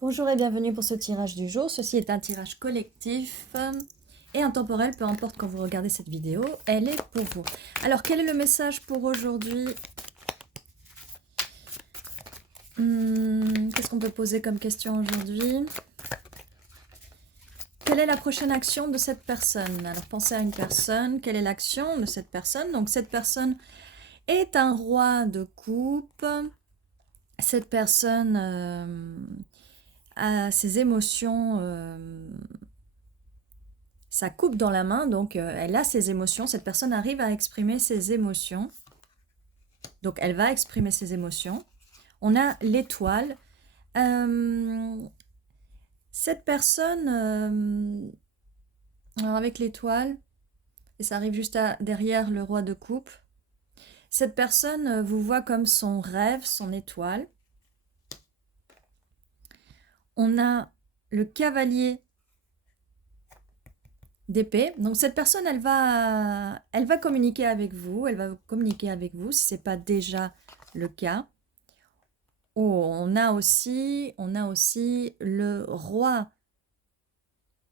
Bonjour et bienvenue pour ce tirage du jour. Ceci est un tirage collectif et intemporel, peu importe quand vous regardez cette vidéo, elle est pour vous. Alors, quel est le message pour aujourd'hui? Qu'est-ce qu'on peut poser comme question aujourd'hui? Quelle est la prochaine action de cette personne? Alors, pensez à une personne. Quelle est l'action de cette personne? Donc, cette personne est un roi de coupe. Cette personne a ses émotions... sa coupe dans la main, donc elle a ses émotions, cette personne arrive à exprimer ses émotions, donc elle va exprimer ses émotions. On a l'étoile. Cette personne, alors avec l'étoile, et ça arrive juste derrière le roi de coupe, cette personne vous voit comme son rêve, son étoile. On a le cavalier d'épée. Donc cette personne, elle va communiquer avec vous. Elle va communiquer avec vous si ce n'est pas déjà le cas. Oh, on a aussi le roi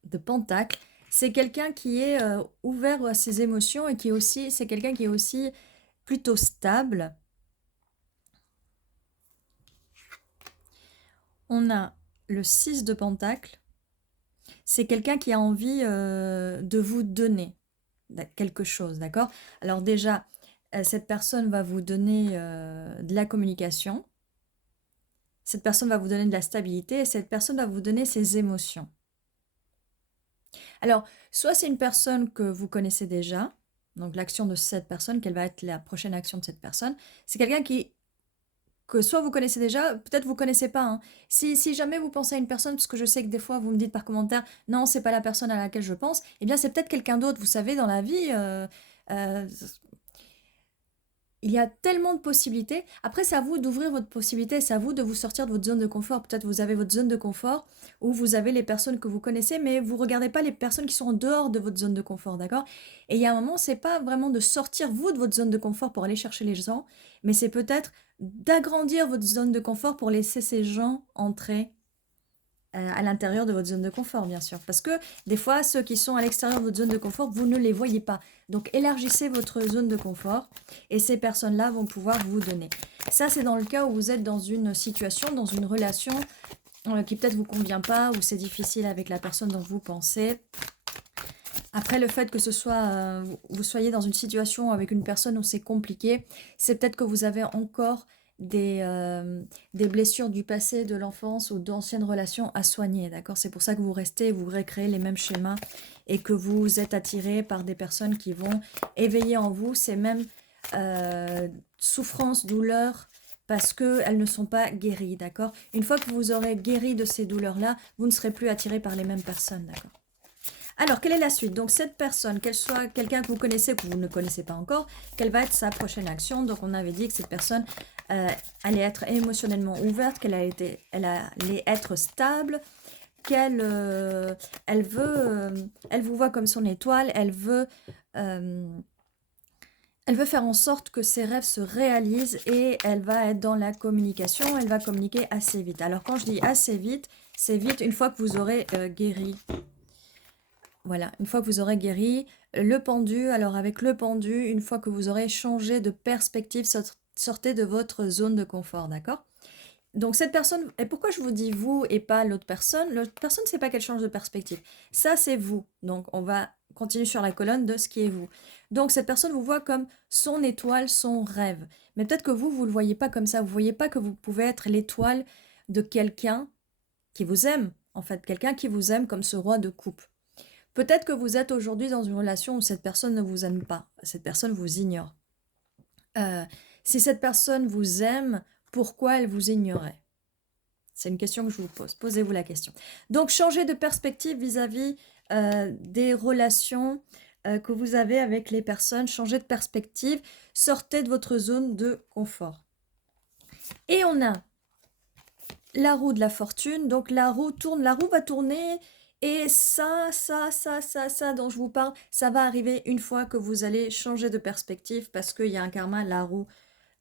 de Pentacle. C'est quelqu'un qui est ouvert à ses émotions et c'est quelqu'un qui est aussi plutôt stable. On a le 6 de Pentacle. C'est quelqu'un qui a envie de vous donner quelque chose, d'accord? Alors déjà, cette personne va vous donner de la communication. Cette personne va vous donner de la stabilité et cette personne va vous donner ses émotions. Alors, soit c'est une personne que vous connaissez déjà, donc l'action de cette personne, quelle va être la prochaine action de cette personne. C'est quelqu'un que soit vous connaissez déjà, peut-être vous ne connaissez pas. Hein. Si jamais vous pensez à une personne, parce que je sais que des fois vous me dites par commentaire, non, c'est pas la personne à laquelle je pense, eh bien c'est peut-être quelqu'un d'autre. Vous savez, dans la vie, euh, il y a tellement de possibilités. Après, c'est à vous d'ouvrir votre possibilité, c'est à vous de vous sortir de votre zone de confort. Peut-être vous avez votre zone de confort où vous avez les personnes que vous connaissez, mais vous ne regardez pas les personnes qui sont en dehors de votre zone de confort, d'accord? Et il y a un moment, c'est pas vraiment de sortir vous de votre zone de confort pour aller chercher les gens, mais c'est peut-être d'agrandir votre zone de confort pour laisser ces gens entrer à l'intérieur de votre zone de confort, bien sûr. Parce que des fois, ceux qui sont à l'extérieur de votre zone de confort, vous ne les voyez pas. Donc, élargissez votre zone de confort et ces personnes-là vont pouvoir vous donner. Ça, c'est dans le cas où vous êtes dans une situation, dans une relation qui peut-être vous convient pas, ou c'est difficile avec la personne dont vous pensez. Après, le fait que ce soit, vous soyez dans une situation avec une personne où c'est compliqué, c'est peut-être que vous avez encore des blessures du passé, de l'enfance ou d'anciennes relations à soigner, d'accord? C'est pour ça que vous restez, vous recréez les mêmes schémas et que vous êtes attiré par des personnes qui vont éveiller en vous ces mêmes souffrances, douleurs, parce qu'elles ne sont pas guéries, d'accord? Une fois que vous aurez guéri de ces douleurs-là, vous ne serez plus attiré par les mêmes personnes, d'accord? Alors, quelle est la suite? Donc, cette personne, qu'elle soit quelqu'un que vous connaissez ou que vous ne connaissez pas encore, quelle va être sa prochaine action? Donc, on avait dit que cette personne allait être émotionnellement ouverte, elle allait être stable, elle vous voit comme son étoile, elle veut faire en sorte que ses rêves se réalisent et elle va être dans la communication, elle va communiquer assez vite. Alors, quand je dis assez vite, c'est vite une fois que vous aurez guéri. Voilà, une fois que vous aurez guéri, le pendu, alors avec le pendu, une fois que vous aurez changé de perspective, sortez de votre zone de confort, d'accord? Donc cette personne, et pourquoi je vous dis vous et pas l'autre personne? L'autre personne, c'est pas qu'elle change de perspective. Ça, c'est vous. Donc on va continuer sur la colonne de ce qui est vous. Donc cette personne vous voit comme son étoile, son rêve. Mais peut-être que vous le voyez pas comme ça. Vous voyez pas que vous pouvez être l'étoile de quelqu'un qui vous aime, en fait. Quelqu'un qui vous aime comme ce roi de coupe. Peut-être que vous êtes aujourd'hui dans une relation où cette personne ne vous aime pas, cette personne vous ignore. Si cette personne vous aime, pourquoi elle vous ignorait? C'est une question que je vous pose. Posez-vous la question. Donc, changez de perspective vis-à-vis des relations que vous avez avec les personnes. Changez de perspective. Sortez de votre zone de confort. Et on a la roue de la fortune. Donc, la roue tourne. La roue va tourner. Et ça dont je vous parle, ça va arriver une fois que vous allez changer de perspective parce qu'il y a un karma, la roue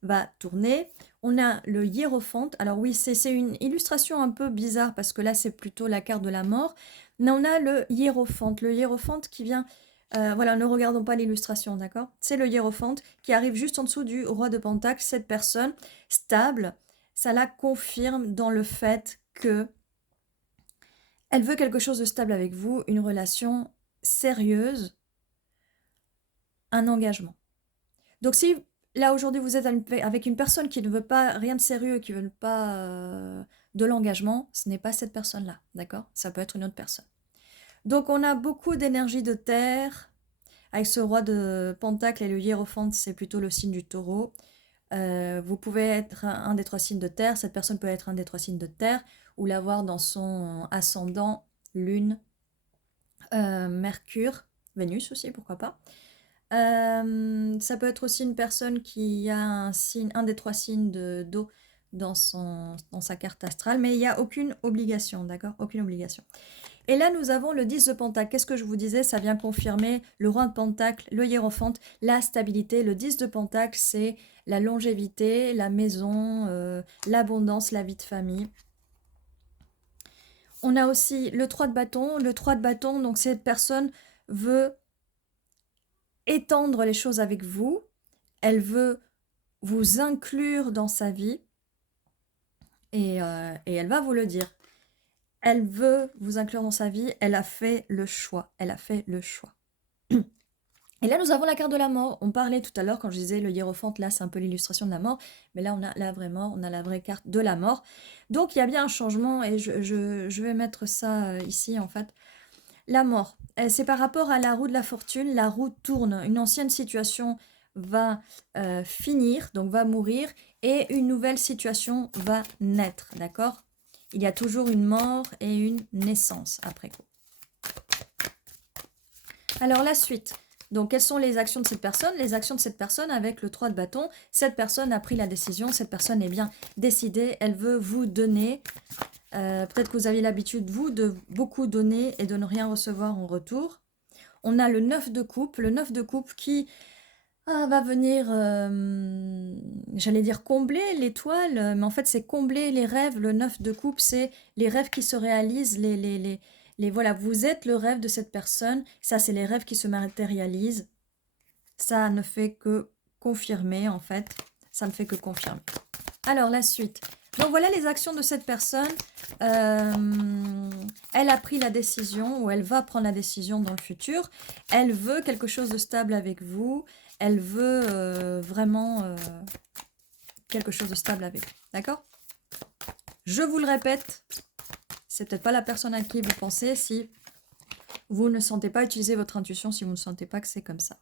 va tourner. On a le hiérophante. Alors oui, c'est une illustration un peu bizarre parce que là, c'est plutôt la carte de la mort. Mais on a le hiérophante. Le hiérophante qui vient... voilà, ne regardons pas l'illustration, d'accord? C'est le hiérophante qui arrive juste en dessous du roi de Pentacle. Cette personne stable, ça la confirme dans le fait que elle veut quelque chose de stable avec vous, une relation sérieuse, un engagement. Donc si là aujourd'hui vous êtes avec une personne qui ne veut pas rien de sérieux, qui ne veut pas de l'engagement, ce n'est pas cette personne-là, d'accord? Ça peut être une autre personne. Donc on a beaucoup d'énergie de terre, avec ce roi de Pentacle et le hiérophante, c'est plutôt le signe du taureau. Vous pouvez être un des 3 signes de terre, cette personne peut être un des 3 signes de terre, ou l'avoir dans son ascendant, lune, Mercure, Vénus aussi, pourquoi pas. Ça peut être aussi une personne qui a un des 3 signes d'eau dans sa carte astrale, mais il n'y a aucune obligation, d'accord? Aucune obligation. Et là, nous avons le 10 de Pentacle. Qu'est-ce que je vous disais? Ça vient confirmer le roi de Pentacle, le hiérophante, la stabilité. Le 10 de Pentacle, c'est la longévité, la maison, l'abondance, la vie de famille. On a aussi le 3 de bâton. Le 3 de bâton, donc cette personne veut étendre les choses avec vous. Elle veut vous inclure dans sa vie. Et elle va vous le dire. Elle veut vous inclure dans sa vie. Elle a fait le choix. Elle a fait le choix. Et là, nous avons la carte de la mort. On parlait tout à l'heure, quand je disais le hiérophante, là, c'est un peu l'illustration de la mort. Mais là, on a la vraie mort, on a la vraie carte de la mort. Donc, il y a bien un changement, et je vais mettre ça ici, en fait. La mort, c'est par rapport à la roue de la fortune. La roue tourne. Une ancienne situation va finir, donc va mourir, et une nouvelle situation va naître, d'accord? Il y a toujours une mort et une naissance après coup. Alors, la suite. Donc, quelles sont les actions de cette personne? Les actions de cette personne avec le 3 de bâton. Cette personne a pris la décision, cette personne est bien décidée, elle veut vous donner. Peut-être que vous avez l'habitude, vous, de beaucoup donner et de ne rien recevoir en retour. On a le 9 de coupe. Le 9 de coupe qui va venir, j'allais dire combler l'étoile, mais en fait, c'est combler les rêves. Le 9 de coupe, c'est les rêves qui se réalisent, voilà, vous êtes le rêve de cette personne. Ça, c'est les rêves qui se matérialisent. Ça ne fait que confirmer, en fait. Ça ne fait que confirmer. Alors, la suite. Donc, voilà les actions de cette personne. Elle a pris la décision, ou elle va prendre la décision dans le futur. Elle veut quelque chose de stable avec vous. Elle veut vraiment quelque chose de stable avec vous. D'accord? Je vous le répète, c'est peut-être pas la personne à qui vous pensez si vous ne sentez pas utiliser votre intuition, si vous ne sentez pas que c'est comme ça.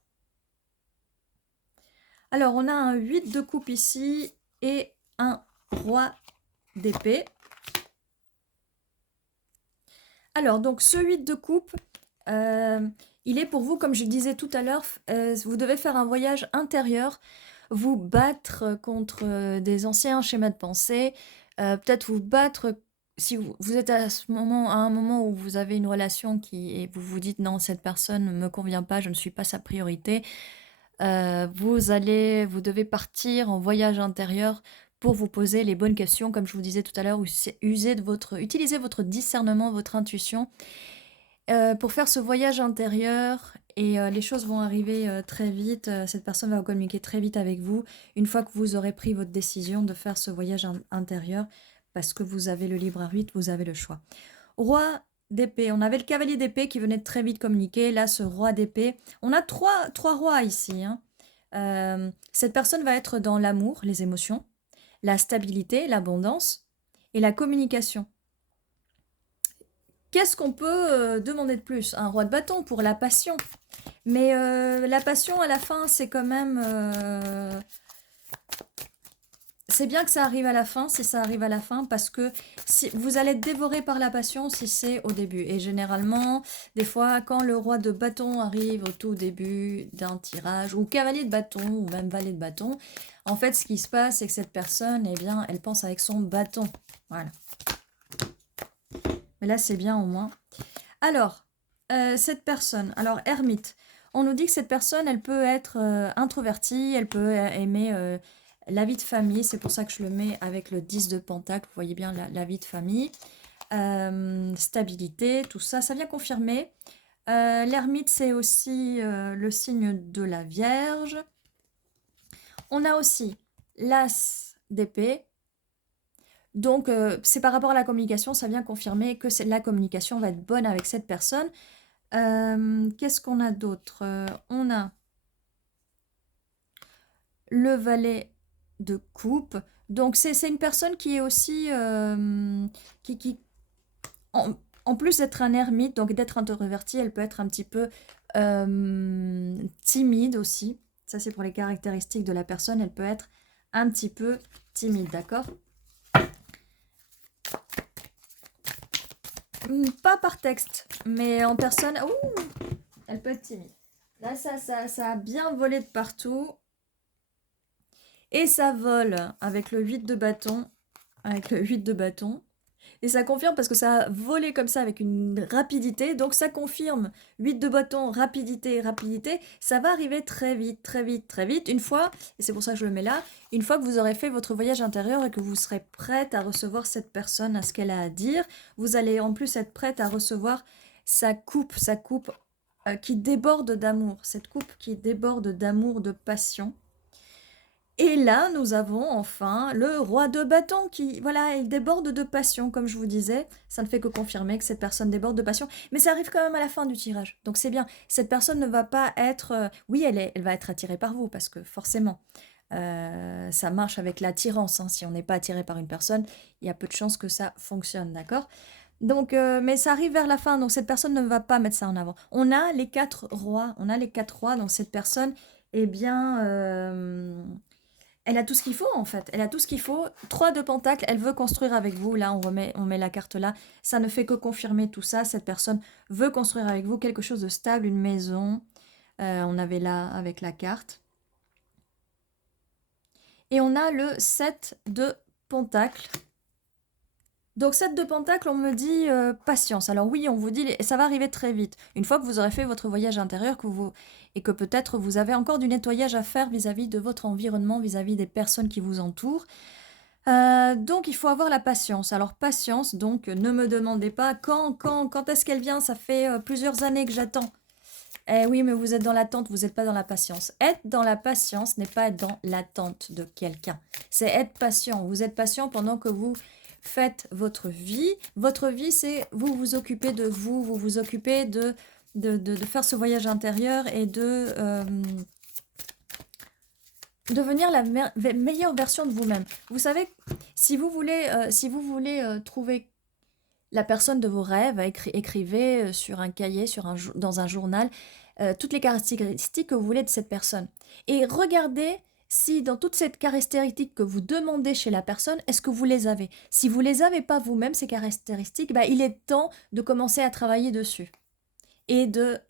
Alors, on a un 8 de coupe ici et un roi d'épée. Alors, donc, ce 8 de coupe, il est pour vous, comme je disais tout à l'heure, vous devez faire un voyage intérieur, vous battre contre des anciens schémas de pensée, peut-être vous battre si vous êtes à un moment où vous avez une relation et vous vous dites non, cette personne ne me convient pas, je ne suis pas sa priorité. Vous devez partir en voyage intérieur pour vous poser les bonnes questions, comme je vous disais tout à l'heure, utilisez votre discernement, votre intuition pour faire ce voyage intérieur, et les choses vont arriver très vite. Cette personne va communiquer très vite avec vous une fois que vous aurez pris votre décision de faire ce voyage intérieur, parce que vous avez le libre arbitre, vous avez le choix. Roi d'épée, on avait le cavalier d'épée qui venait de très vite communiquer. Là, ce roi d'épée, on a trois rois ici, hein. Cette personne va être dans l'amour, les émotions, la stabilité, l'abondance et la communication. Qu'est-ce qu'on peut demander de plus? Un roi de bâton pour la passion. Mais la passion, à la fin, c'est quand même... c'est bien que ça arrive à la fin, si ça arrive à la fin, parce que si, vous allez être dévoré par la passion si c'est au début. Et généralement, des fois, quand le roi de bâton arrive au tout début d'un tirage, ou cavalier de bâton, ou même valet de bâton, en fait, ce qui se passe, c'est que cette personne, eh bien, elle pense avec son bâton. Voilà. Mais là, c'est bien au moins. Alors, cette personne, alors ermite, on nous dit que cette personne, elle peut être introvertie, elle peut aimer La vie de famille, c'est pour ça que je le mets avec le 10 de Pentacle. Vous voyez bien la vie de famille. Stabilité, tout ça, ça vient confirmer. L'ermite, c'est aussi le signe de la Vierge. On a aussi l'as d'épée. Donc, c'est par rapport à la communication, ça vient confirmer que la communication va être bonne avec cette personne. Qu'est-ce qu'on a d'autre? On a le valet de coupe. Donc, c'est une personne qui est aussi... qui en plus d'être un ermite, donc d'être introvertie, elle peut être un petit peu timide aussi. Ça, c'est pour les caractéristiques de la personne. Elle peut être un petit peu timide, d'accord? Pas par texte, mais en personne. Ouh, elle peut être timide. Là, ça a bien volé de partout. Et ça vole avec le 8 de bâton. Avec le 8 de bâton. Et ça confirme parce que ça a volé comme ça avec une rapidité. Donc ça confirme 8 de bâton, rapidité, rapidité. Ça va arriver très vite, très vite, très vite. Une fois, et c'est pour ça que je le mets là, une fois que vous aurez fait votre voyage intérieur et que vous serez prête à recevoir cette personne, à ce qu'elle a à dire, vous allez en plus être prête à recevoir sa coupe qui déborde d'amour. Cette coupe qui déborde d'amour, de passion. Et là, nous avons enfin le roi de bâton qui, voilà, il déborde de passion, comme je vous disais. Ça ne fait que confirmer que cette personne déborde de passion. Mais ça arrive quand même à la fin du tirage. Donc c'est bien. Cette personne ne va pas être... oui, elle va être attirée par vous, parce que forcément, ça marche avec l'attirance. Hein. Si on n'est pas attiré par une personne, il y a peu de chances que ça fonctionne, d'accord? Donc, mais ça arrive vers la fin, donc cette personne ne va pas mettre ça en avant. On a les 4 rois, donc cette personne, eh bien... elle a tout ce qu'il faut en fait, elle a tout ce qu'il faut. 3 de pentacle, elle veut construire avec vous. Là, on met la carte là. Ça ne fait que confirmer tout ça. Cette personne veut construire avec vous quelque chose de stable, une maison. On avait là avec la carte. Et on a le 7 de pentacle. Donc 7 de pentacle, on me dit patience. Alors oui, on vous dit, ça va arriver très vite. Une fois que vous aurez fait votre voyage intérieur et que peut-être vous avez encore du nettoyage à faire vis-à-vis de votre environnement, vis-à-vis des personnes qui vous entourent. Donc il faut avoir la patience. Alors patience, donc ne me demandez pas quand est-ce qu'elle vient, ça fait plusieurs années que j'attends. Eh oui, mais vous êtes dans l'attente, vous n'êtes pas dans la patience. Être dans la patience n'est pas être dans l'attente de quelqu'un. C'est être patient. Vous êtes patient pendant que vous faites votre vie. Votre vie, c'est vous vous occupez de vous, vous vous occupez de faire ce voyage intérieur et de devenir la meilleure version de vous-même. Vous savez, si vous voulez trouver la personne de vos rêves, écrivez sur un cahier, dans un journal, toutes les caractéristiques que vous voulez de cette personne. Et regardez si dans toutes ces caractéristiques que vous demandez chez la personne, est-ce que vous les avez? Si vous ne les avez pas vous-même, ces caractéristiques, bah, il est temps de commencer à travailler dessus. Et de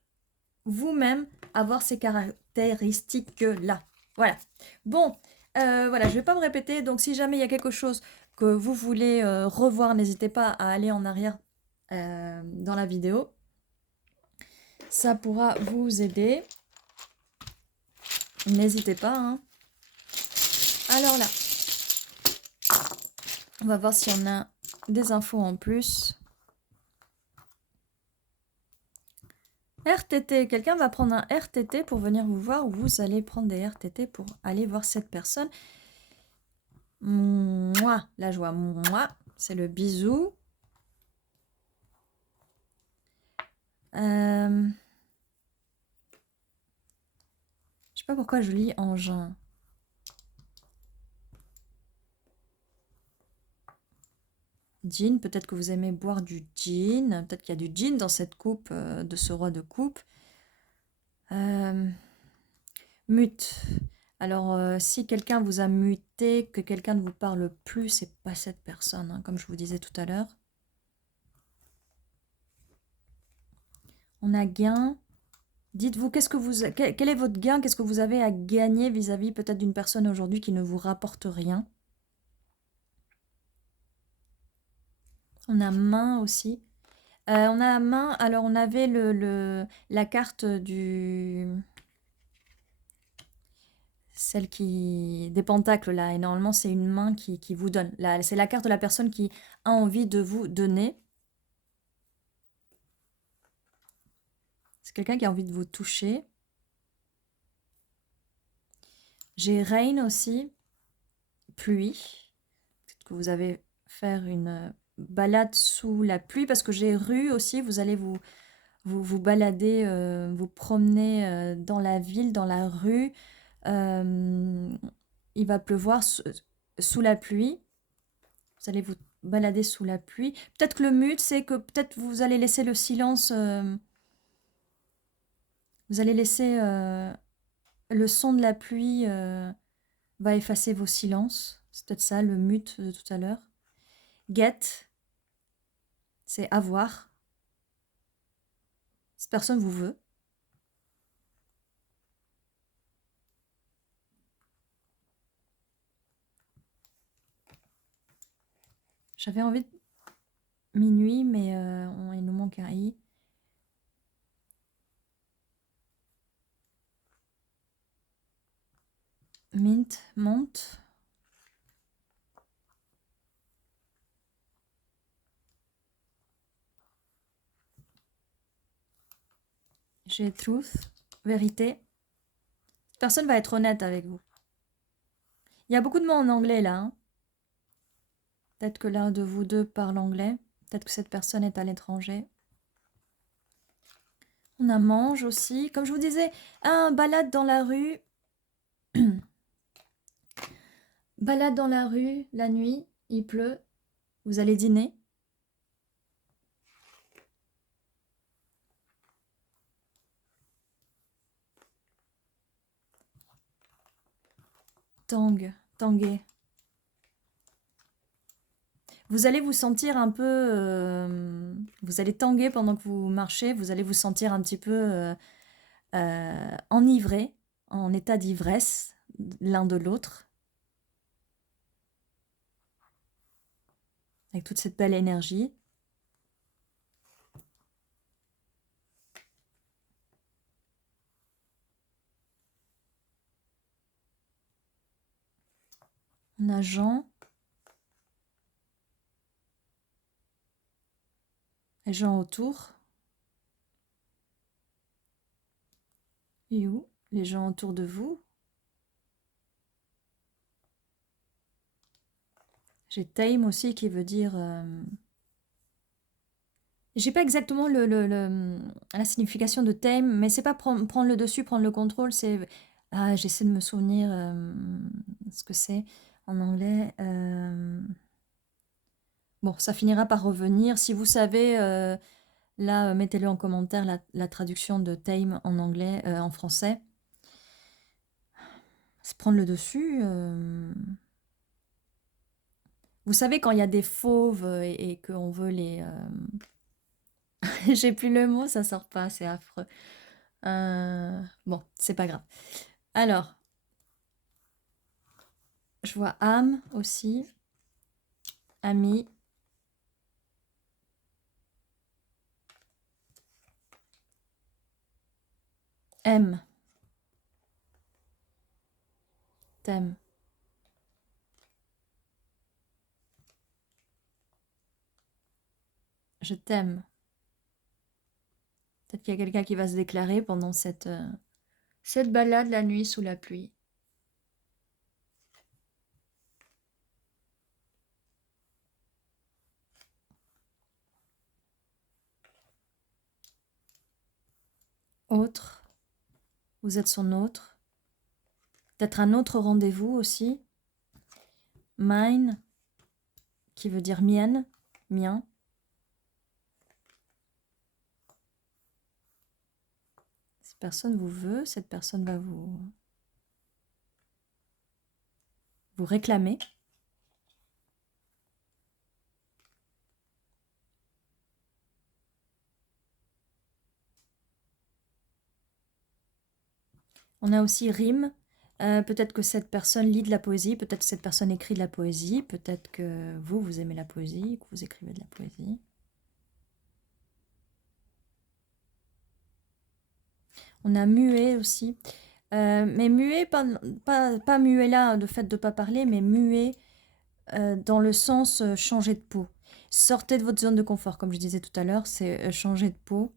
vous-même avoir ces caractéristiques-là. Voilà. Bon, voilà, je ne vais pas me répéter. Donc, si jamais il y a quelque chose que vous voulez revoir, n'hésitez pas à aller en arrière dans la vidéo. Ça pourra vous aider. N'hésitez pas. Hein. Alors là, on va voir si on a des infos en plus. RTT, quelqu'un va prendre un RTT pour venir vous voir ou vous allez prendre des RTT pour aller voir cette personne. Mouah, la joie, mouah, c'est le bisou. Je sais pas pourquoi je lis engin. Gin, peut-être que vous aimez boire du gin. Peut-être qu'il y a du gin dans cette coupe de ce roi de coupe. Mute. Alors, si quelqu'un vous a muté, que quelqu'un ne vous parle plus, c'est pas cette personne, hein, comme je vous disais tout à l'heure. On a gain. Dites-vous, quel est votre gain? Qu'est-ce que vous avez à gagner vis-à-vis peut-être d'une personne aujourd'hui qui ne vous rapporte rien? On a main aussi. On a main, alors on avait la carte du... Celle qui... des pentacles, là. Et normalement, c'est une main qui vous donne. Là, c'est la carte de la personne qui a envie de vous donner. C'est quelqu'un qui a envie de vous toucher. J'ai Rain aussi. Pluie. Peut-être que vous avez faire une balade sous la pluie. Parce que j'ai rue aussi. Vous allez vous balader, vous promener dans la ville, dans la rue. Il va pleuvoir sous la pluie. Vous allez vous balader sous la pluie. Peut-être que le but, c'est que peut-être vous allez laisser le silence. Vous allez laisser le son de la pluie va effacer vos silences. C'est peut-être ça le mute de tout à l'heure. Get, c'est avoir. Cette personne vous veut. J'avais envie de minuit, mais il nous manque un i. Mint, monte. J'ai truth, vérité. Cette personne va être honnête avec vous. Il y a beaucoup de mots en anglais là. Hein. Peut-être que l'un de vous deux parle anglais. Peut-être que cette personne est à l'étranger. On a mange aussi. Comme je vous disais, un balade dans la rue. Balade dans la rue, la nuit, il pleut. Vous allez dîner. Tanguer. Vous allez vous sentir un peu... vous allez tanguer pendant que vous marchez. Vous allez vous sentir un petit peu enivré, en état d'ivresse, l'un de l'autre. Avec toute cette belle énergie. On a Jean. Les gens autour. You, les gens autour de vous. J'ai Tame aussi qui veut dire... J'ai pas exactement la signification de Tame, mais c'est pas prendre le dessus, prendre le contrôle, c'est... Ah, j'essaie de me souvenir ce que c'est en anglais. Bon, ça finira par revenir. Si vous savez, là, mettez-le en commentaire, la traduction de Tame en anglais, en français. C'est prendre le dessus. Vous savez, quand il y a des fauves et qu'on veut les... J'ai plus le mot, ça sort pas, c'est affreux. Bon, c'est pas grave. Alors, je vois âme aussi. Ami. Aime. T'aime. Je t'aime. Peut-être qu'il y a quelqu'un qui va se déclarer pendant cette balade la nuit sous la pluie. Autre. Vous êtes son autre. Peut-être un autre rendez-vous aussi. Mine, qui veut dire mienne, mien. Cette personne vous veut, cette personne va vous réclamer. On a aussi rime. Peut-être que cette personne lit de la poésie, peut-être que cette personne écrit de la poésie, peut-être que vous aimez la poésie, que vous écrivez de la poésie. On a muet aussi. Mais muet, pas muet là, le fait de ne pas parler, mais muet dans le sens changer de peau. Sortez de votre zone de confort, comme je disais tout à l'heure, c'est changer de peau.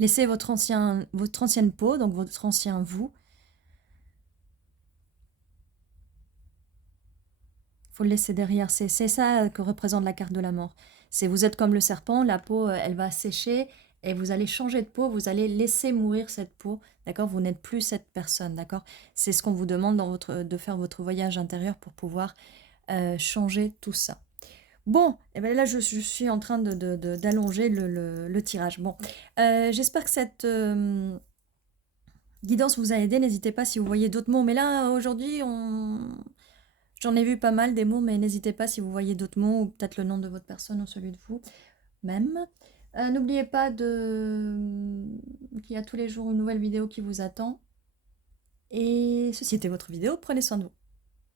Laissez votre ancienne peau, donc votre ancien vous. Faut le laisser derrière. C'est ça que représente la carte de la mort. C'est vous êtes comme le serpent, la peau, elle va sécher et vous allez changer de peau, vous allez laisser mourir cette peau, d'accord? Vous n'êtes plus cette personne, d'accord? C'est ce qu'on vous demande de faire votre voyage intérieur pour pouvoir changer tout ça. Bon, et ben là je suis en train d'allonger le tirage. Bon, j'espère que cette guidance vous a aidé. N'hésitez pas si vous voyez d'autres mots. Mais là, aujourd'hui, j'en ai vu pas mal des mots, mais n'hésitez pas si vous voyez d'autres mots, ou peut-être le nom de votre personne ou celui de vous même. N'oubliez pas qu'il y a tous les jours une nouvelle vidéo qui vous attend. Et ceci était votre vidéo. Prenez soin de vous.